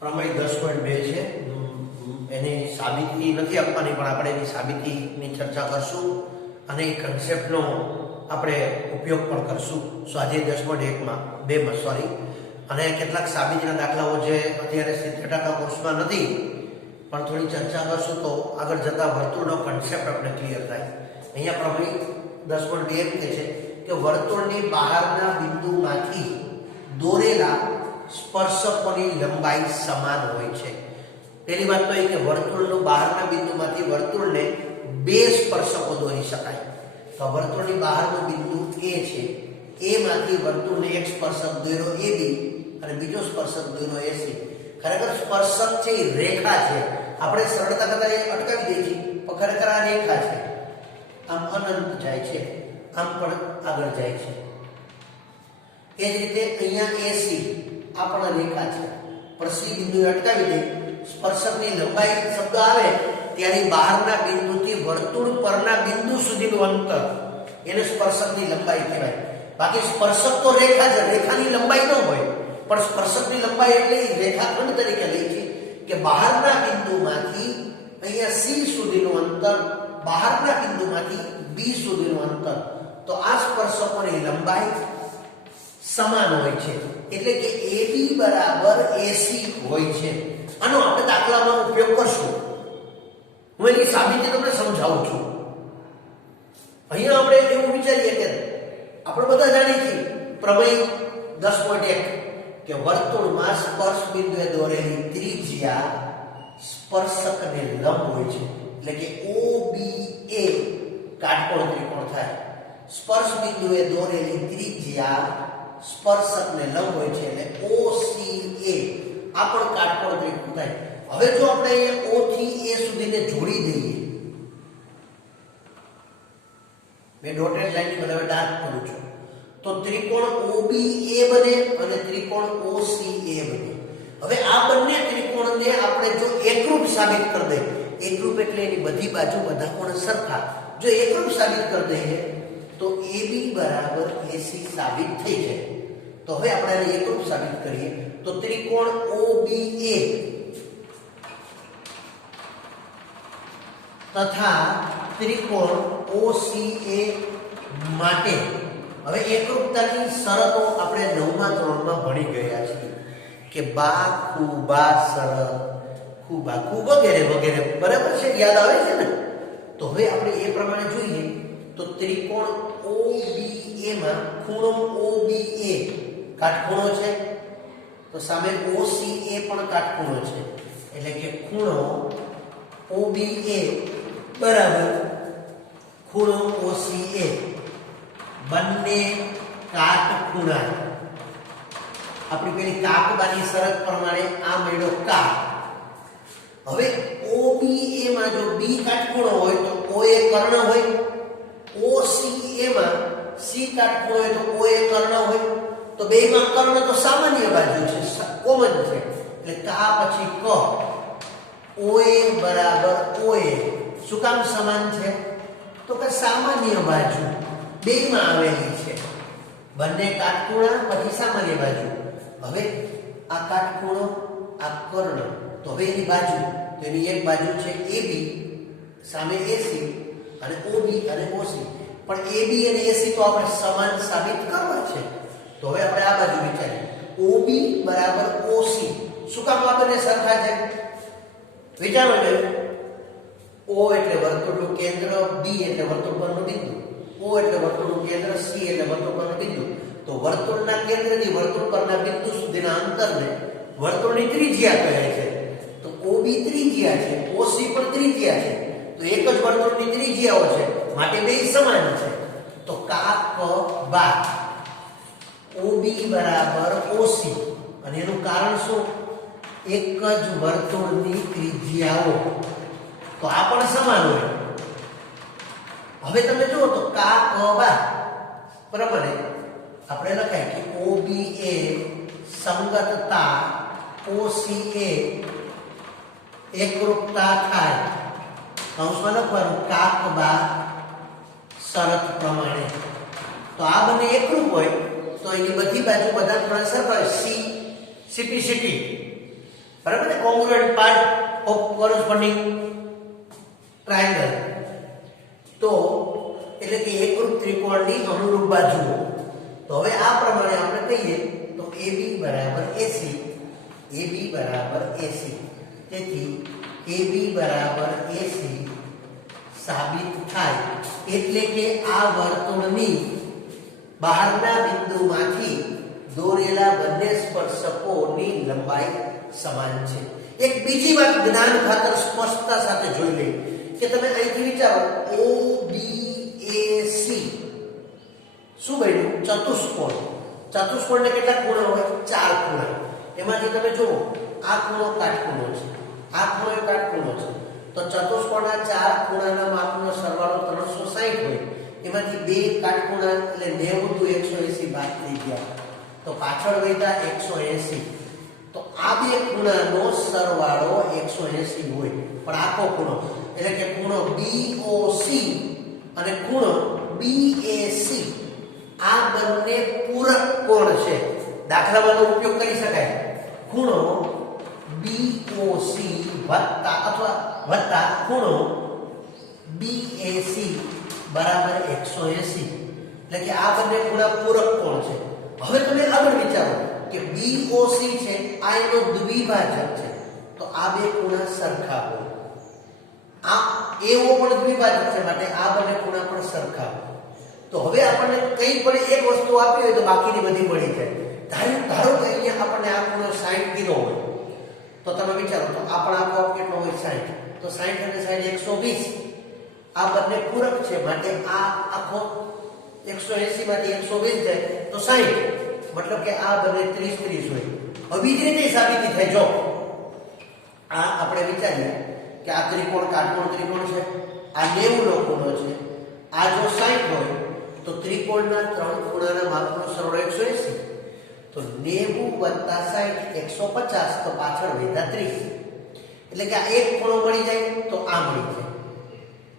પ્રમેય 10.2 છે. એની સાબિતી નથી આપવાની, પણ આપણે એની સાબિતીની ચર્ચા કરશું અને એ કન્સેપ્ટનો આપણે ઉપયોગ પણ કરશું સ્વાધ્યાય 10.1માં 2માં સોરી. અને કેટલાક સાબિતીના દાખલાઓ જે અત્યારે 70% કોર્સમાં નથી, પણ થોડી ચર્ચા કરશું તો આગળ જતા વર્તુળનો કન્સેપ્ટ આપણે ક્લિયર થાય. અહીંયા પ્રમેય 10.2 કહે છે કે વર્તુળની બહારના બિંદુમાંથી દોરેલા સ્પર્શકોની લંબાઈ સમાન હોય છે. પહેલી વાત તો એ કે વર્તુળનું બહારના બિંદુમાંથી વર્તુળને બે સ્પર્શકો દોરી શકાય. તો વર્તુળની બહારનું બિંદુ એ છે, એ માંથી વર્તુળને એક સ્પર્શક દોર્યો AB અને બીજો સ્પર્શક દોર્યો AC. ખરેખર સ્પર્શક છે એ રેખા છે, આપણે સરળતા કરતા એ અટકાવી દઈએ છીએ, પણ ખરેખર આ રેખા છે. આમ અનંત જાય છે, આમ પણ આગળ જાય છે. એ જ રીતે અહીંયા AC આ પણ રેખા છે, પણ C બિંદુએ અટકાવી દે. સ્પર્શકની લંબાઈ શબ્દ આવે ત્યારે બહારના બિંદુથી વર્તુળ પરના બિંદુ સુધીનું અંતર એને સ્પર્શકની લંબાઈ કહેવાય. બાકી સ્પર્શક તો રેખા છે, રેખાની લંબાઈ ન હોય, પણ સ્પર્શકની લંબાઈ એટલે રેખાખંડ તરીકે લઈ છે કે બહારના બિંદુમાંથી અહીંયા C સુધીનું અંતર, બહારના બિંદુમાંથી B સુધીનું અંતર, તો આ સ્પર્શકોની લંબાઈ સમાન હોય છે. એટલે કે AB બરાબર AC હોય છે. આનો આપણે દાખલામાં ઉપયોગ કરશું. હું એની સાબિતી તમને સમજાવું છું. અહીંયા આપણે એવું વિચારીએ કે આપણે બધા જાણીએ છીએ પ્રમેય 10.1 કે વર્તુળમાં સ્પર્શ બિંદુએ દોરેલી ત્રિજ્યા સ્પર્શકને લંબ હોય છે. એટલે કે OBA કાટકોણ ત્રિકોણ થાય. સ્પર્શ બિંદુએ દોરેલી ત્રિજ્યા સ્પર્શકને લંબ હોય છે, એટલે OCA આ પણ કાટકોણ ત્રિકોણ થાય. હવે જો આપણે O થી A સુધીને જોડી દઈએ, મેં ડોટેડ લાઈન બરાબર ડાર્ક કરું છું, તો ત્રિકોણ OBA બને અને ત્રિકોણ OCA બને. હવે આ બંને ત્રિકોણને આપણે જો એકરૂપ સાબિત કરી દઈએ, એકરૂપ એટલે એની બધી બાજુ બધા કોણ સરખા, જો એકરૂપ સાબિત કરી દઈએ તો AB બરાબર AC સાબિત થઈ જાય. તો હવે આપણે એને એકરૂપ સાબિત કરીએ તો ત્રિકોણ OBA તથા ત્રિકોણ OCA માટે હવે એકરૂપતાની શરતો આપણે 9મા ધોરણમાં ભણી ગયા છીએ કે બા ખૂબા શરત, ખૂબા ખૂ વગેરે વગેરે, બરાબર છે, યાદ આવે છે ને? તો હવે આપણે એ પ્રમાણે જોઈએ તો ત્રિકોણ OBA માં ખૂણો OBA કાટખૂણો છે, તો સામે OCA પણ કાટખૂણો છે. એટલે કે ખૂણો OBA બરાબર ખૂણો OCA બંને કાટખૂણા. આપણી પેલી કાકબાની શરત પ્રમાણે આ મળ્યો કાટ. હવે OBA માં જો B કાટખૂણો હોય તો OA કર્ણ હોય, OCA માં C કાટખૂણો હોય તો OA કર્ણ હોય. તો બેયમાં કર્ણ તો સામાન્ય બાજુ છે, કોમન છે, એટલે કા પછી ક. OA બરાબર OA શું કામ સમાન છે? તો કે સામાન્ય બાજુ બેયમાં આવેલી છે, બંને કાટખૂણા પછી સામાન્ય બાજુ. હવે આ કાટખૂણો, આ કર્ણ, તો હવે એની બાજુ, તો એની એક બાજુ છે AB, સામે AC અને OB અને OC. પણ AB અને AC તો આપણે સમાન સાબિત કરવા છે. તો હવે આપણે આ બાજુ વિચારીએ, OB બરાબર OC શું કામ આ બંને સરખા છે? વિચારો ને. O એટલે વર્તુળનું કેન્દ્ર, B એટલે વર્તુળ પરનું બિંદુ, O એટલે વર્તુળનું કેન્દ્ર, C એટલે વર્તુળ પરનું બિંદુ. તો વર્તુળના કેન્દ્રથી વર્તુળ પરના બિંદુ સુધીના અંતરને વર્તુળની ત્રિજ્યા કહે છે. તો OB ત્રિજ્યા છે, OC પણ ત્રિજ્યા છે, તો એક જ વર્તુળની ત્રિજ્યાઓ છે, માટે બે સમાન છે. તો કા ક બા OB બરાબર OC, અને એનું કારણ શું? એક જ વર્તુળની ત્રિજ્યાઓ, તો આ પણ સમાન હોય. હવે તમે જુઓ તો કા ક બા પ્રમાણે આપણે લખાય કે OBA સંગતતા OCA એકરૂપતા થાય. કૌંસમાં લખવાનું કા ક બા શરત પ્રમાણે. તો આ બંને એકરૂપ હોય તો એની બધી બાજુ બધા ખૂણા સરખા હોય. CPCT બરાબર ને, કોંગ્રુઅન્ટ પાર્ટ ઓફ કોરસ્પોન્ડિંગ ટ્રાયેંગલ. તો એટલે કે એકરૂપ ત્રિકોણની અનુરૂપ બાજુઓ. તો હવે આ પ્રમાણે આપણે કહીએ તો AB બરાબર AC, AB બરાબર AC. તેથી AB બરાબર AC સાબિત થાય. એટલે કે આ વર્તુળની બહારના બિંદુમાંથી દોરેલા બંને સ્પર્શકોની લંબાઈ સમાન છે. એક બીજી વાત જ્ઞાન ખાતર સ્પષ્ટતા સાથે જોઈ લઈએ કે તમે અહીંથી વિચારો OBAC શું બન્યું? ચતુષ્કોણ. ચતુષ્કોણને કેટલા ખૂણા હોય? 4 ખૂણા. એમાંથી તમે જુઓ આ ખૂણો કાટખૂણો છે, આ ખૂણો એ કાટખૂણો છે. તો ચતુષ્કોણના 4 ખૂણાના માપનો સરવાળો 360 હોય. એમાંથી બે કાટખૂણા એટલે 90 * 180 બાદ થઈ ગયા. તો પાછળ વધ્યા 180. તો આ બે ખૂણાનો સરવાળો 180 હોય. પણ આખો ખૂણો એટલે કે ખૂણો BOC અને ખૂણો BAC આ બંને પૂરક કોણ છે. દાખલામાંનો ઉપયોગ કરી શકાય. ખૂણો BOC વત્તા ખૂણો BAC બરાબર 180. એટલે કે આ બંને ખૂણા પૂરક કોણ છે. હવે તમે આગળ વિચારો કે BOC છે આ એનો દ્વિભાજક છે. તો આ બે ખૂણા સરખા હોય. આ AO પણ દ્વિભાજક છે માટે આ બંને ખૂણા પણ સરખા હોય. તો હવે આપણને કંઈ પણ એક વસ્તુ આપી હોય તો બાકીની બધી મળી જાય. ધારો કે અહીંયા આપણને આ ખૂણો 60 કીધો હોય તો તમે વિચારો તો આપણા આખો કેટલો હોય? 60. તો 60 અને 60 120. આ બંને પૂરક છે માટે આ આખો 180 માંથી 120 જાય તો 60. મતલબ કે આ બંને 30 હોય. હવે બીજી રીતે સાબિતી થાય. જો આ આપણે વિચારીએ કે આ ત્રિકોણ કાટકોણ ત્રિકોણ છે, આ 90 નો ખૂણો છે, આ જો 60 હોય તો ત્રિકોણના 3 ખૂણાના માપનો સરવાળો 180. તો 90 + 60 150. તો પાછળ વધ્યા 30. એટલે કે આ એક ખૂણો મળી જાય તો આ મળી જાય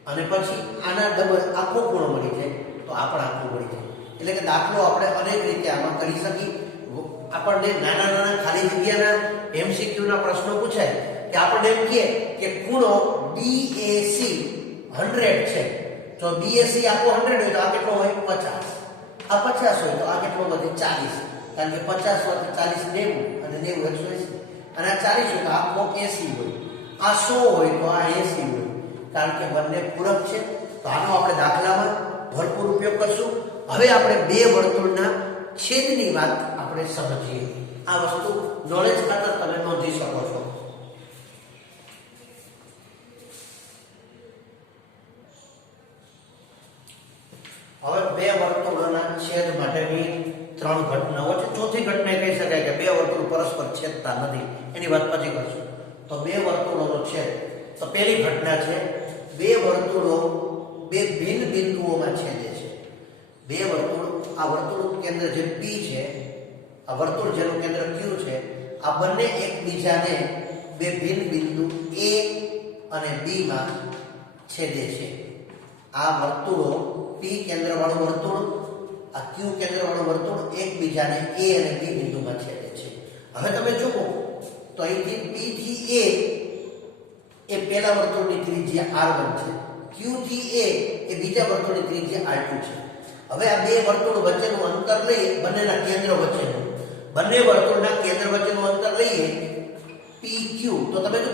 અને પછી આના ડબલ આખો ખૂણો મળી જાય તો આ પણ આખો મળી જાય. એટલે કે દાખલો આપણે અનેક રીતે આમાં કરી શકીએ. આપણને નાના નાના ખાલી જગ્યાના MCQ ના પ્રશ્નો પૂછાય કે આપણને એમ કહે કે ખૂણો BAC 100 છે. જો BAC આખો 100 હોય તો આ કેટલો હોય? 50. આ 50 હોય તો આ કેટલો વધે? 40. કારણ કે 50 માંથી 40 90 અને 90 180 અને આ 40 હોય તો આખો 80 હોય. આ 100 હોય તો આ 80 હોય. કારણ કે બંને પૂરક છે. તો આનો આપણે દાખલામાં ભરપૂર ઉપયોગ કરશું. હવે આપણે બે વર્તુળના છેદની વાત આપણે સમજીએ. આ વસ્તુ નોલેજ ખાતર તમે નોંધી શકો છો. હવે બે વર્તુળોના છેદ માટેની 3 ઘટનાઓ છે. ચોથી ઘટના કહી શકાય કે બે વર્તુળ પરસ્પર છેદતા નથી. એની વાત પછી કરશું. તો બે વર્તુળોનો છેદ. તો પહેલી ઘટના છે બે વર્તુળો બે ભિન્ન બિંદુઓમાં છેદે છે. બે વર્તુળ, આ વર્તુળનું કેન્દ્ર જે P છે, આ વર્તુળ જેનું કેન્દ્ર Q છે, આ બંને એકબીજાને બે ભિન્ન બિંદુ A અને B માં છેદે છે. આ વર્તુળો P કેન્દ્ર વાળું વર્તુળ, આ Q કેન્દ્ર વાળું વર્તુળ એકબીજાને A અને B બિંદુમાં છેદે છે. હવે તમે જુઓ તો અહીંથી P થી A એ પહેલા વર્તુળની ત્રિજ્યા R1 છે. Q થી A એ બીજા વર્તુળની ત્રિજ્યા R2 છે. હવે આ બે વર્તુળ વચ્ચેનું અંતર લઈએ, બંનેના કેન્દ્ર વચ્ચેનું, બંને વર્તુળના કેન્દ્ર વચ્ચેનું અંતર લઈએ PQ. તો તમે જો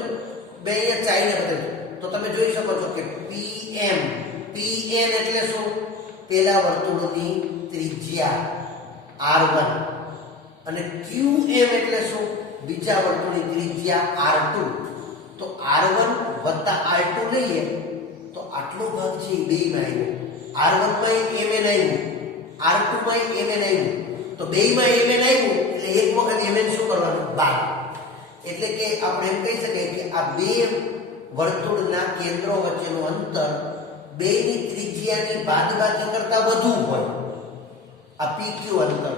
બે અહીંયા ચાઈને બદલે તો તમે જોઈ શકો છો કે PM, PN એટલે શું? પહેલા વર્તુળની ત્રિજ્યા R1 અને QM એટલે શું? બીજા વર્તુળની ત્રિજ્યા R2. તો R1 + R2 લઈએ તો આટલો ભાગ છે એ બેયમાં આવ્યો. R1 માં MN આવ્યું, R2 માં MN આવ્યું. તો બેયમાં MN આવ્યું એટલે એક વખત MN શું કરવાનું? બાદ. એટલે કે આપણે એમ કહી શકીએ કે આ બે વર્તુળના કેન્દ્રો વચ્ચેનું અંતર બેની ત્રિજ્યાની બાદબાકી કરતા વધુ હોય, આ PQ અંતર,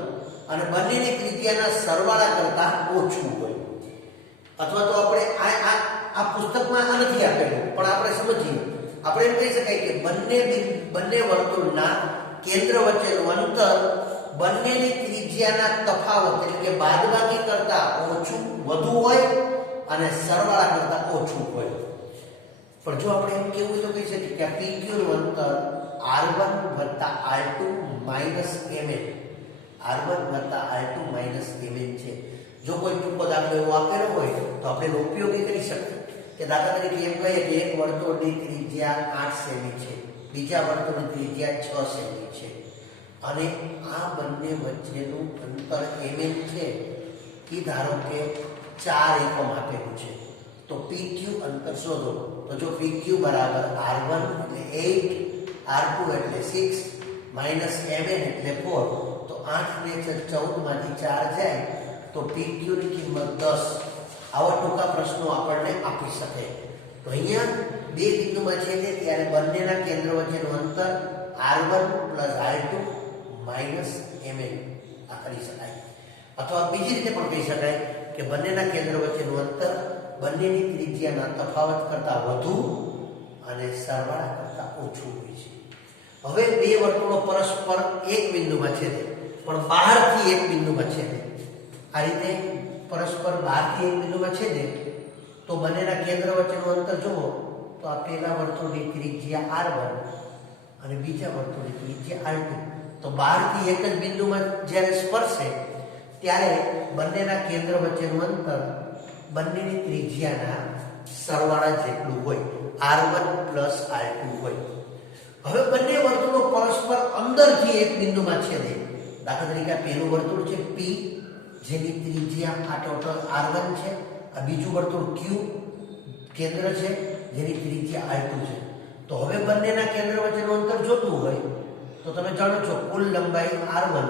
અને બંનેની ત્રિજ્યાના સરવાળા કરતા ઓછું હોય. અથવા તો આપણે આ પુસ્તકમાં આ નથી આપેલું પણ આપણે સમજીએ. આપણે એમ કહી શકાય કે બંને વર્તુળના કેન્દ્ર વચ્ચેનું અંતર બંનેની ત્રિજ્યાના તફાવત એટલે કે બાદબાકી કરતા ઓછું વધુ હોય અને સરવાળા કરતા ઓછું હોય. પણ જો આપણે એમ કેવું હોય તો કહી શકીએ કે આ PQ નું અંતર R1 વત્તા R2 માઇનસ mn R1 વત્તા R2 માઇનસ mn છે. જો કોઈ ટૂંકો દાખલો એવો આપેલો હોય તો આપણે એનો ઉપયોગી કરી શકીએ કે દાખલા તરીકે એમ કહીએ કે એક વર્તુળની ત્રિજ્યા 8 સેમી છે, બીજા વર્તુળની ત્રિજ્યા 6 સેમી છે અને આ બંને વચ્ચેનું અંતર mn છે એ ધારો કે 4 એકમ આપેલું છે. તો PQ અંતર શોધો. તો જો PQ બરાબર R1 એટલે 8, R2 એટલે 6 માઇનસ mn એટલે 4, તો 8 ને 14 માંથી 4 જાય તો PQ ની કિંમત 10. આવા ટૂંકા પ્રશ્નો આપણને આપી શકે. તો અહીંયા બે બિંદુમાં છે ને ત્યારે બંનેના કેન્દ્ર વચ્ચેનું અંતર R1 R2 માઇનસ mn આ કરી શકાય. અથવા બીજી રીતે પણ કહી શકાય કે બંનેના કેન્દ્ર વચ્ચેનું અંતર બંનેની ત્રિજ્યાના તફાવત કરતાં વધુ અને સરવાળા કરતાં ઓછું હોય છે. હવે બે વર્તુળો પરસ્પર એક બિંદુમાં છેદે પણ બહારથી એક બિંદુમાં છેદે. આ રીતે પરસ્પર બહારથી એક બિંદુમાં છેદે તો બંનેના કેન્દ્ર વચ્ચેનું અંતર જુઓ તો આ પહેલા વર્તુળની ત્રિજ્યા R1 અને બીજા વર્તુળની ત્રિજ્યા R2. તો બહારથી એક જ બિંદુમાં જ્યારે સ્પર્શે ત્યારે બંનેના કેન્દ્ર વચ્ચેનું અંતર બંનેની ત્રિજ્યાના સરવાળા જેટલું હોય, R1 પ્લસ R2 હોય. હવે બંને વર્તુળો પરસ્પર અંદરથી એક બિંદુમાં છેદે. દાખલા તરીકે આ પહેલું વર્તુળ છે P જેની ત્રિજ્યા આ ટોટલ R1 છે, આ બીજું વર્તુળ Q કેન્દ્ર છે જેની ત્રિજ્યા R2 છે. તો હવે બંનેના કેન્દ્ર વચ્ચેનું અંતર જોતું હોય તો તમે જાણો છો કુલ લંબાઈ R1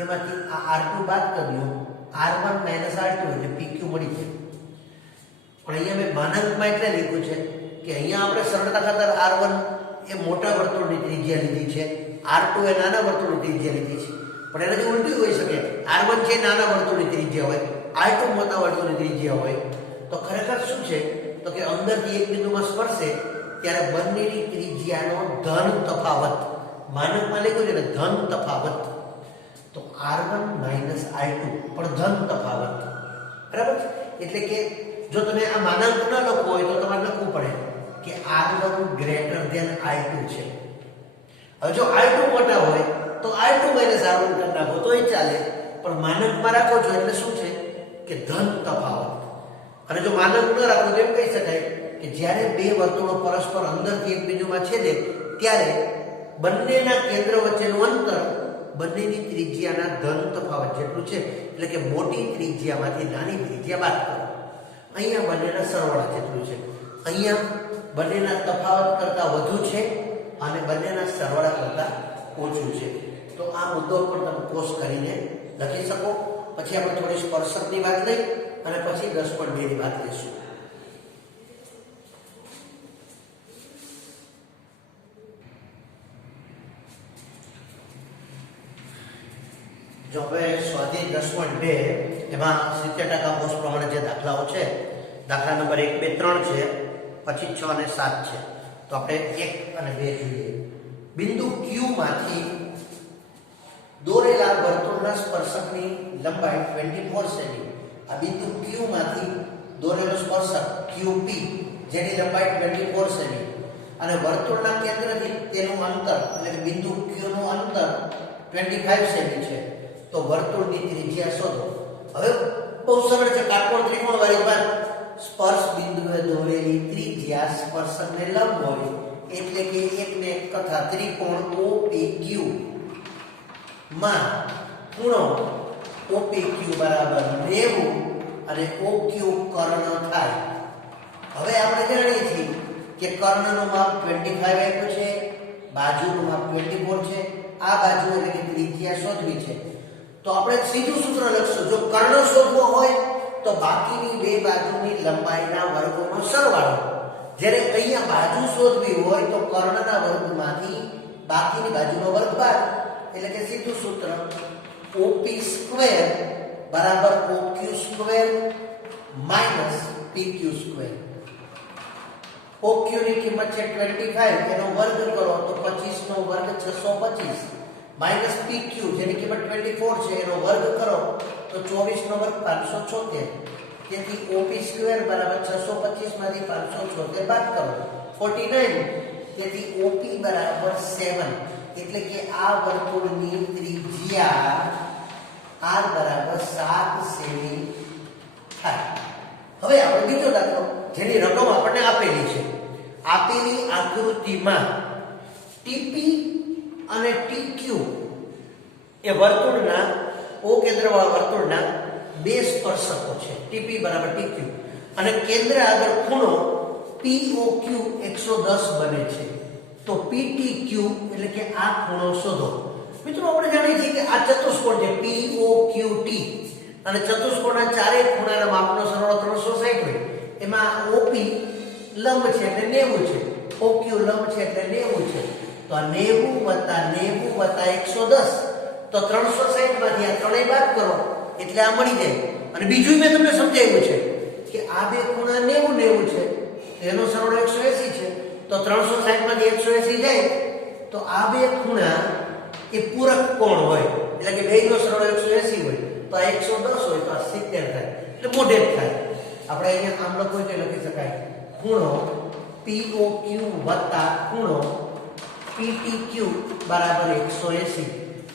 એમાંથી આ R2 બાદ કર્યો R1 માઇનસ R2 એટલે PQ મળી જાય. પણ અહીંયા મેં માનાંકમાં એટલે લખ્યું છે કે અહીંયા આપણે સરળતા ખાતર R1 એ મોટા વર્તુળની ત્રિજ્યા લીધી છે, R2 એ નાના વર્તુળની ત્રિજ્યા લીધી છે. પણ એનાથી ઉલટું હોઈ શકે, R1 છે નાના વર્તુળની ત્રિજ્યા હોય, R2 મોટા વર્તુળની ત્રિજ્યા હોય. તો ખરેખર શું છે તો કે અંદરથી એક બિંદુમાં સ્પર્શે ત્યારે બંનેની ત્રિજ્યાનો ધન તફાવત માનકમાં લખ્યું છે ને ધન તફાવત. તો R1 માઇનસ R2 પણ ધન તફાવત, બરાબર. એટલે કે જો તમે આ માનાંક ન લખો હોય તો તમારે લખવું પડે કે R1 ગ્રેટર ધેન R2 છે. હવે જો R2 મોટા હોય તો R2 માઇનસ R1 કરી નાખો તોય ચાલે, પણ માનાંકમાં રાખો છો એટલે શું છે કે ધન તફાવત. અને જો માનાંક ન રાખો તો એમ કહી શકાય કે જ્યારે બે વર્તુળો પરસ્પર અંદરથી એક બિંદુમાં છેદે ત્યારે બંનેના કેન્દ્ર વચ્ચેનું અંતર બંનેની ત્રિજ્યાના ધન તફાવત જેટલું છે. એટલે કે મોટી ત્રિજ્યામાંથી નાની ત્રિજ્યા બાદ કરો. અહીંયા બંનેના સરવાળા જેટલું છે, અહીંયા બંનેના તફાવત કરતાં વધુ છે અને બંનેના સરવાળા કરતાં ઓછું છે. તો આ મુદ્દો પણ તમે પોસ્ટ કરીને લખી શકો. પછી આપણે થોડી સ્પર્શકની વાત લઈ અને પછી 10.2 ની વાત લઈશું. જો હવે સ્વાધ્યાય 10.2 એમાં 70% પોસ્ટ પ્રમાણે જે દાખલાઓ છે, દાખલા નંબર 1, 2, 3 છે, પછી 6 અને 7 છે. તો આપણે 1 અને 2 જોઈએ. બિંદુ Q માંથી દોરેલા વર્તુળના સ્પર્શકની લંબાઈ 24 સેમી. આ બિંદુ Q માંથી દોરેલો સ્પર્શક QP જેની લંબાઈ 24 સેમી અને વર્તુળના કેન્દ્રથી તેનું અંતર એટલે કે બિંદુ Q નું અંતર 25 સેમી છે. તો વર્તુળની ત્રિજ્યા શોધો. હવે બહુ સરળ છે, કાટકોણ ત્રિકોણ વાળી વાત. સ્પર્શ બિંદુએ દોરેલી ત્રિજ્યા સ્પર્શકને લંબ હોય એટલે કે એકને એક તથા ત્રિકોણ OPQ માં ખૂણો OPQ બરાબર 90 અને OQ કર્ણ થાય. હવે આપણે જાણીએ છીએ કે કર્ણનું માપ 25 આપ્યું છે, બાજુનું માપ 24 છે. આ બાજુ એટલે કે ત્રિજ્યા શોધવી છે. તો આપણે સીધું સૂત્ર લખશું. જો કર્ણ શોધવો હોય તો બાકીની બે બાજુની લંબાઈના વર્ગોનો સરવાળો. જ્યારે અહીંયા બાજુ શોધવી હોય તો કર્ણના વર્ગમાંથી બાકીની બાજુનો વર્ગ બાદ. એટલે કે સીધું સૂત્ર OP સ્ક્વેર બરાબર OQ square minus PQ square. OQ ની કિંમત છે 25, એનો વર્ગ કરો તો 25 નો વર્ગ 625 માઇનસ PQ જેની કિંમત 24 છે એનો વર્ગ કરો તો 24 નો વર્ગ 576. તેથી ઓપી સ્ક્વેર બરાબર 625 માંથી 576 બાદ કરો 49, તેથી ઓપી બરાબર 7, એટલે કે આ વર્તુળની ત્રિજ્યા r બરાબર 7 સેમી થાય. હવે આપણે બીજો દાખલો જેની રકમ આપણને આપેલી છે. આપેલી આકૃતિમાં ટીપી અને ટીક્યુ એ વર્તુળના ઓ કેન્દ્રવાળા વર્તુળના બે સ્પર્શકો છે. ટીપી બરાબર ટીક્યુ અને કેન્દ્ર આગળ ખૂણો POQ 110 બને છે. તો PTQ એટલે કે આ ખૂણો શોધો. મિત્રો આપણે જાણીએ છીએ કે આ ચતુષ્કોણ છે POQT અને ચતુષ્કોણના ચારેય ખૂણાના માપનો સરવાળો 360 હોય. એમાં OP લંબ છે એટલે 90 છે, OQ લંબ છે એટલે 90 છે. તો આ 90 + 110, તો 360 માંથી આ ત્રણેય બાદ કરો એટલે આ મળી જાય. અને બીજું મેં તમને સમજાવ્યું છે કે આ બે ખૂણા 90 છે, એનો સરવાળો 180 છે. તો 360 માંથી 180 જાય તો આ બે ખૂણા એ પૂરક કોણ હોય, એટલે કે બેયનો સરવાળો 180 હોય. તો આ 110 હોય તો આ 70 થાય, એટલે મોઢે જ થાય. આપણે અહીંયા આમ લખવું કે લખી શકાય ખૂણો POQ વત્તા ખૂણો PTQ બરાબર 180.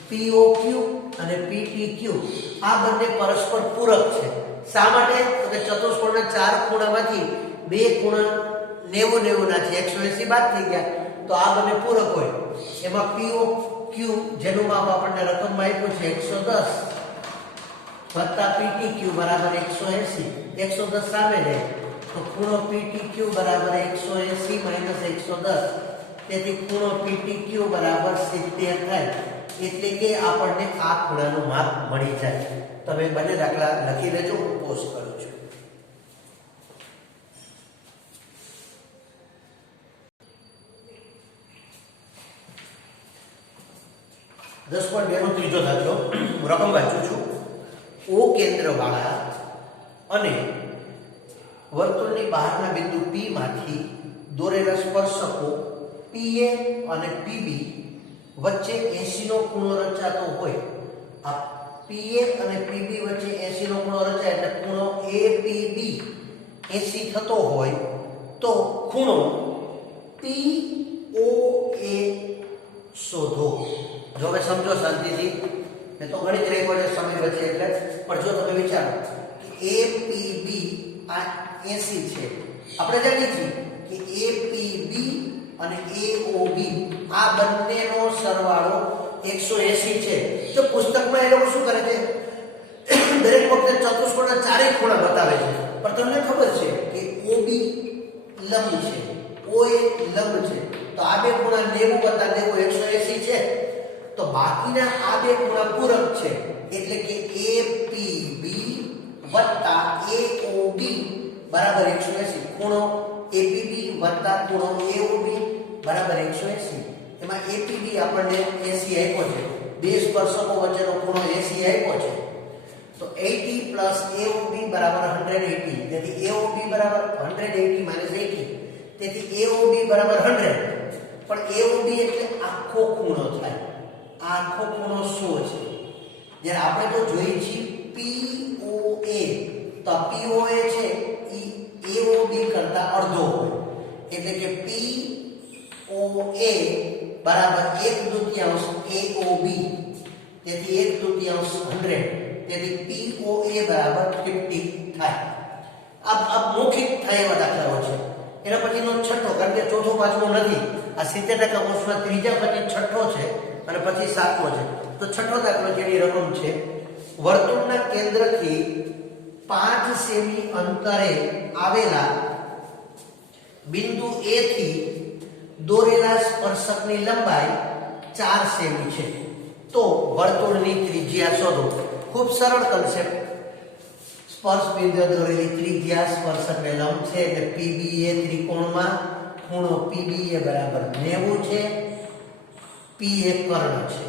POQ અને PTQ આ બંને પરસ્પર પૂરક છે. શા માટે? તો કે ચતુષ્કોણના ચાર ખૂણામાંથી બે ખૂણા 90 ના છે, 180 બાદ થઈ ગયા, તો આ બંને પૂરક હોય. એમાં POQ જેનું માપ આપણને રકમમાં આપ્યું છે 110 વત્તા PTQ બરાબર 180, 110 સામે જાય તો ખૂણો PTQ બરાબર 180 - 110, તેથી ખૂણો PTQ બરાબર 70 થાય. એટલે કે આપણને આ ખૂણાનું માપ મળી જાય. તમે બંને દાખલા લખી લેજો, હું પોસ્ટ કરું છું. દસ પોઈન્ટ 2 નો ત્રીજો દાખલો રકમ વાંચું છું. ઓ કેન્દ્ર વાળા અને વર્તુળની બહારના બિંદુ P માંથી દોરેલા સ્પર્શકો PA અને PB વચ્ચે 80 નો ખૂણો રચાતો હોય. આ PA અને PB વચ્ચે 80 નો ખૂણો રચાય એટલે ખૂણો APB 80 થતો હોય તો ખૂણો POA શોધો. જો હવે સમજો શાંતિથી, મેં તો ગણિત રેકોર્ડ સમય બચે એટલે, પણ જો તમે વિચારો કે APB આ 80 છે, આપણે જાણીએ છીએ કે APB અને AOB આ બંનેનો સરવાળો 180 છે. તો પુસ્તકમાં એ લોકો શું કરે છે, દરેક વખતે ચતુષ્કોણના ચારેય ખૂણા બતાવે છે, પણ તમને ખબર છે કે OB લંબ છે, OA લંબ છે. તો આ બે ખૂણા 90 + 90 180 છે. તો બાકીના આ બે ખૂણા પૂરક છે, એટલે કે APB વત્તા AOB બરાબર 180. ખૂણો APB વત્તા ખૂણો AOB બરાબર 180. એમાં APB આપણને 80 આપ્યો છે, બે સ્પર્શકો વચ્ચેનો ખૂણો 80 આપ્યો છે. તો 80 + AOB બરાબર 180, તેથી AOB બરાબર 180 - 80, તેથી AOB બરાબર 100. પણ AOB એટલે આખો ખૂણો થાય. આ આખો ખૂણો શું છે? જ્યારે આપણે તો જોઈએ છીએ POA, તો POA છે એ AOB કરતા અડધો હોય, એટલે કે POA બરાબર 1/2 AOB, તેથી 1/2 100, તેથી POA બરાબર 50 થાય. આ મૌખિક થાય એવા દાખલાઓ છે. એના પછીનો છઠ્ઠો, કારણ કે ચોથો પાંચમો નથી, આ 70% કોર્સમાં ત્રીજા પછી છઠ્ઠો છે અને પછી સાતમો છે. તો છઠ્ઠો દાખલો જેની રકમ છે વર્તુળના કેન્દ્રથી 5 સેમી અંતરે આવેલા બિંદુ A થી દોરેલા સ્પર્શકની લંબાઈ 4 સેમી છે. તો વર્તુળની ત્રિજ્યા શોધો. ખૂબ સરળ કન્સેપ્ટ. સ્પર્શ બિંદુ દોરેલી ત્રિજ્યા સ્પર્શકને લંબ છે, એટલે PBA ત્રિકોણમાં ખૂણો PBA બરાબર 90 છે. P એ કર્ણ છે.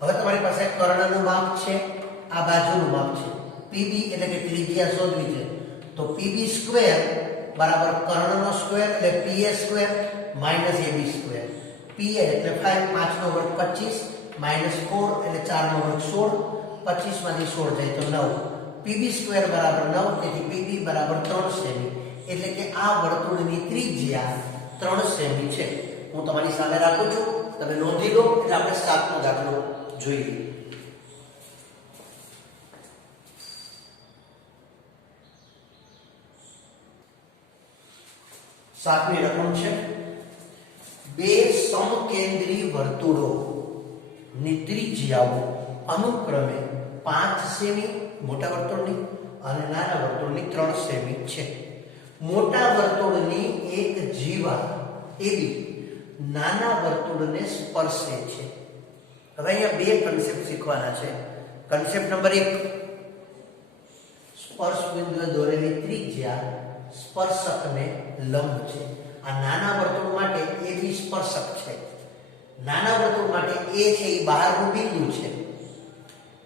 હવે તમારી પાસે કર્ણનું માપ છે, આ બાજુનું માપ છે. PB એટલે કે ત્રિજ્યા શોધવી છે, તો PB સ્ક્વેર બરાબર કર્ણનો સ્ક્વેર એટલે PA square - AB square. PA એટલે 5, 5 નો વર્ગ 25 - 4 એટલે 4 નો વર્ગ 16, 25 માંથી 16 જાય તો 9. પીબી સ્ક્વેર બરાબર 9, તેથી પીબી બરાબર 3 સેમી, એટલે કે આ વર્તુળની ત્રિજ્યા 3 સેમી છે. હું તમારી સામે રાખું છું, તમે નોંધી લો. એટલે આપણે 7મો દાખલો જોઈએ. સાતમી રકમ છે, બે સમકેન્દ્રી વર્તુળો ની ત્રિજ્યાઓ અનુક્રમે 5 સેમી મોટા વર્તુળની અને નાના વર્તુળની 3 સેમી છે. મોટા વર્તુળની એક જીવા એબી નાના વર્તુળને સ્પર્શે છે. હવે અહીંયા બે કન્સેપ્ટ શીખવાના છે. કન્સેપ્ટ નંબર 1, સ્પર્શ બિંદુએ દોરેલી ત્રિજ્યા સ્પર્શકને લંબ છે. આ નાના વર્તુળ માટે એબી સ્પર્શક છે. નાના વર્તુળ માટે એ છે એ બહારનું બિંદુ છે,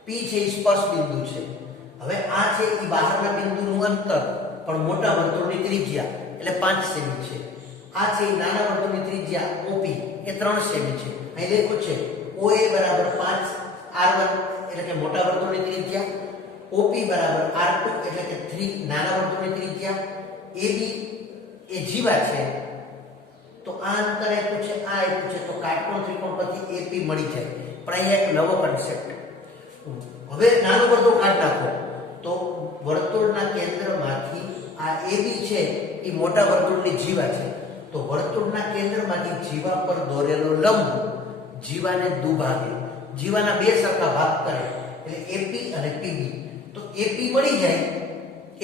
પી છે એ સ્પર્શ બિંદુ છે. હવે આ છે એ બહારના બિંદુનું અંતર, પણ મોટા વર્તુળની ત્રિજ્યા એટલે 5 સેમી છે. આ છે એ નાના વર્તુળની ત્રિજ્યા ઓપી એ 3 સેમી છે. અહીં લખ્યું છે OA બરાબર 5 r1 એટલે કે મોટા વર્તુળની ત્રિજ્યા, OP બરાબર r2 એટલે કે 3 નાના વર્તુળની ત્રિજ્યા, AB એ જીવા છે. તો આ અંતર આપ્યું છે, આ આપ્યું છે, તો કાટકોણ ત્રિકોણ પરથી AP મળી જાય. પણ અહીંયા એક નવો કન્સેપ્ટ. હવે નાનું વર્તુળ કાઢી નાખો તો વર્તુળના કેન્દ્રમાંથી આ AB છે એ મોટા વર્તુળની જીવા છે. તો વર્તુળના કેન્દ્રમાંથી જીવા પર દોરેલો લંબ જીવાને દુભાગે, જીવાના બે સરખા ભાગ કરે, એટલે AP અને PB. તો AP મળી જાય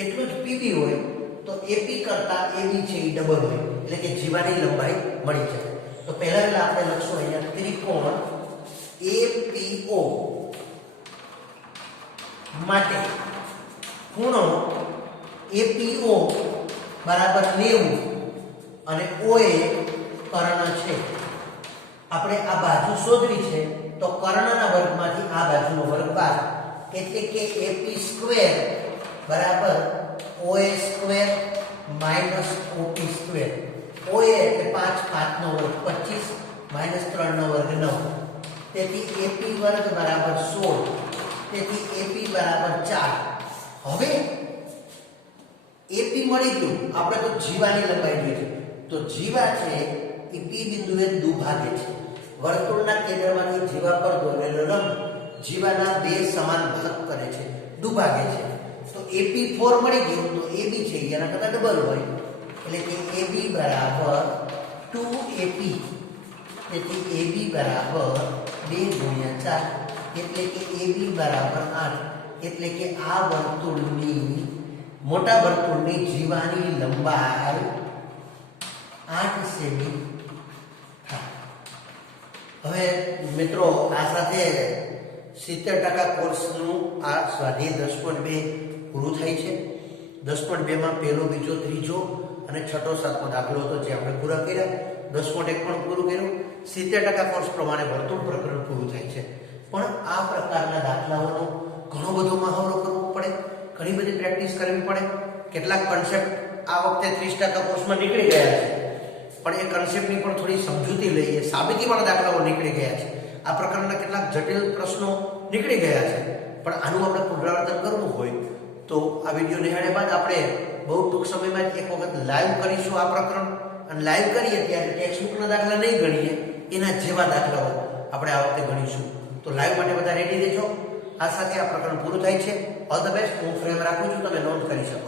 એટલું જ PB હોય, તો AP કરતા AB છે એ ડબલ હોય, એટલે કે જીવાની લંબાઈ મળી જાય. તો પહેલા આપણે લખશું અહીંયા ત્રિકોણ APO માટે ખૂણો APO બરાબર 90 અને OA કર્ણ છે. આપણે આ બાજુ શોધવી છે, તો કર્ણના વર્ગમાંથી આ બાજુનો વર્ગ બાદ, એટલે કે AP સ્ક્વેર બરાબર OA square minus OP square. OA એટલે 5, 5 નો વર્ગ 25 માઈનસ 3 નો વર્ગ 9, તેથી AP વર્ગ બરાબર 16, તેથી AP બરાબર 4. હવે AP મળી ગયું, આપણે તો જીવાની લંબાઈ જોઈએ છે. તો જીવા છે એ P બિંદુએ દુભાગે છે. વર્તુળના કેન્દ્રમાંથી જીવા પર દોરેલો લંબ જીવાના બે સમાન ભાગ કરે છે, દુભાગે છે. તો AP4 મળી ગયું, તો AB છે એના કરતા ડબલ હોય, એટલે કે AB બરાબર 2AP, તેથી AB બરાબર 2 × 4, એટલે કે AB બરાબર 8, એટલે કે આ વર્તુળની મોટા વર્તુળની જીવાની લંબાઈ 8 સેમી. હવે મિત્રો આ સાથે 70% કોર્સનું આ સ્વાધ્યાય 10.2 પૂરું થાય છે. 10.2 માં પહેલો, બીજો, ત્રીજો અને છઠ્ઠો, સાતમો દાખલો હતો જે આપણે પૂરા કર્યા. 10.1 પણ પૂરું કર્યું. 70% કોર્સ પ્રમાણે વર્તુળ પ્રકરણ પૂરું થાય છે. પણ આ પ્રકારના દાખલાઓનો ઘણો બધો મહાવરો કરવો પડે, ઘણી બધી પ્રેક્ટિસ કરવી પડે. કેટલાક કન્સેપ્ટ આ વખતે 30% કોર્સમાં નીકળી ગયા છે, પણ એ કન્સેપ્ટની પણ થોડી સમજૂતી લઈએ. સાબિતીવાળા દાખલાઓ નીકળી ગયા છે. આ પ્રકારના કેટલાક જટિલ પ્રશ્નો નીકળી ગયા છે, પણ આનું આપણે પુનરાવર્તન કરવું હોય તો આ વિડીયો નિહાળ્યા બાદ આપણે બહુ ટૂંક સમયમાં એક વખત લાઈવ કરીશું આ પ્રકરણ. અને લાઈવ કરીએ ત્યારે ટેક્સ્ટબુકના દાખલા નહીં ગણીએ, એના જેવા દાખલાઓ આપણે આ વખતે ગણીશું. તો લાઈવ માટે બધા રેડી રહેજો. આ સાથે આ પ્રકરણ પૂરું થાય છે. All the best. હું ફ્રેમ રાખું છું, તમે નોંધ કરી શકો.